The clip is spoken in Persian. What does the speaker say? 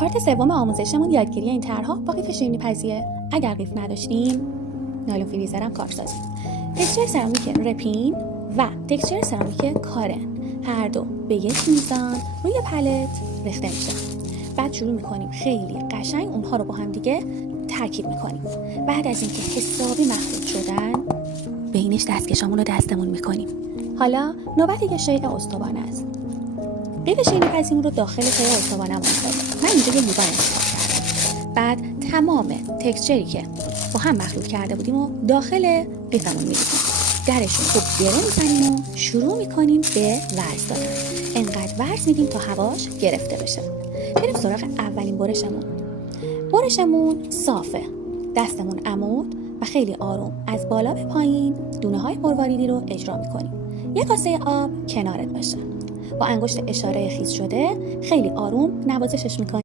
پارت سوم آموزشمون یادگیری این طرح‌ها با قیف شیرینی پزیه. اگر قیف نداشتیم نایلون فریزر هم کارسازی. تکسچر سرامیک رپین و تکسچر سرامیک کارن هر دو به یک میزان روی پلت ریخته میشن. بعد شروع میکنیم خیلی قشنگ اونها رو با هم دیگه ترکیب میکنیم. بعد از اینکه حسابی مخلوط شدن بینش دستکشامون رو دستمون میکنیم. حالا نوبت یه شیء استوانه است. قیف شیرینی پزیمون رو داخل شیء استوانه میذاریم. من اینجا یه لیوان انتخاب کردم. بعد تمام تکسچری که با هم مخلوط کرده بودیم و داخل قیفمون می‌ریزیم. درشون خوب گره میزنیم و شروع میکنیم به ورز دادن. انقدر ورز میدیم تا هواش گرفته بشه. بریم سراغ اولین برشمون. برشمون صافه، دستمون عمود و خیلی آروم از بالا به پایین دونه های مرواریدی رو اجرا میکنیم. یک کاسه آب کنارت باشه. با انگشت اشاره خیس شده خیلی آروم نوازشش میکنیم.